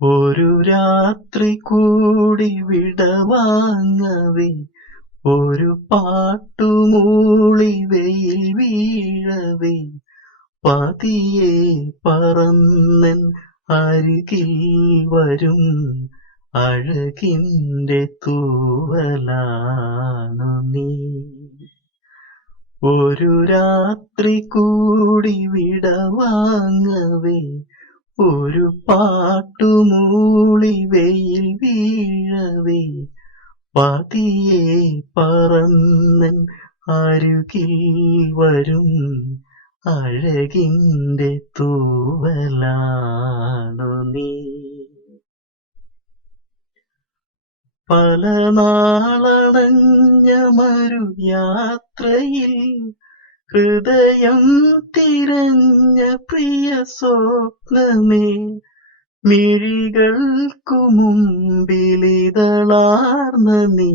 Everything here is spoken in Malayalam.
ഒരു രാത്രി കൂടി വിടവാങ്ങവേ, ഒരു പാട്ടുമൂളി വെയിൽ വീഴവേ, പതിയെ പറന്നെൻ അരികിൽ വരും അഴകിന്റെ തൂവലാണു നീ. ഒരു രാത്രി കൂടി വിടവാങ്ങവേ, ഒരു പാട്ടുമൂളി വെയിൽ വീഴവേ, പതിയെ പറന്നെൻ അരികിൽ വരും അഴകിന്റെ തൂവലാണു നീ. പല നാളണഞ്ഞ മരുയാത്രയിൽ ഹൃദയം തിരഞ്ഞ പ്രിയ സ്വപ്നമേ, മിഴികൾക്കു മുമ്പിലിതളാർന്ന നീ